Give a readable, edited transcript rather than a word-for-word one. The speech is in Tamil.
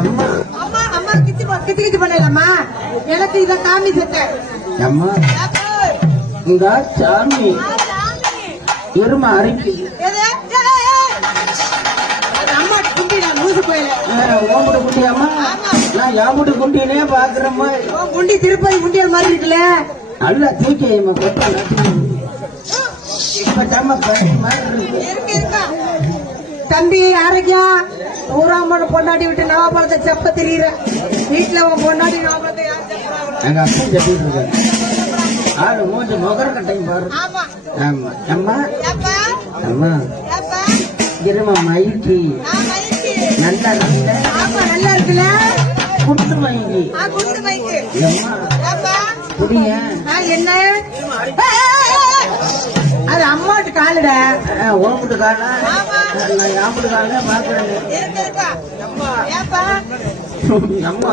அம்மா அம்மா கிச்சு கிச்சு பண்ணலாமா? எனக்கு இத காமி சட்டை அம்மா இந்த சாமி எருமை அரைக்கு அம்மா குண்டி நான் மூசு போயில ஓம்புடு குண்டியாமா? நான் யாமுடு குண்டினே பாக்குறேம்மா. குண்டி திருப்பதி குண்டியல் மாதிரி இருக்குல்ல. நல்லா தூக்கியம்மா கொட்ட இப்பதாம்மா மாதிரி இருக்கு. தம்பி ஆரோக்கியம் ஊராம பொண்டாட்டி விட்டு நவாபலத்தை செப்ப தெரியுற வீட்டுல பொண்டாட்டி நவாபலத்தை எங்க அப்பா செப்பிட்டு இருக்காரு. ஆடு மூஞ்சி முகர கட்டையும் பாரு. ஆமா அம்மா அம்மா இருமா மயிற்சி நல்லா நல்லா இருக்குல்ல. குடுத்து மயங்கி குடிய என்ன அது அம்மாட்டு காலுட ஓம்புட்டு கால நான் யாம்புட்டு கால பாக்குறேன். அம்மா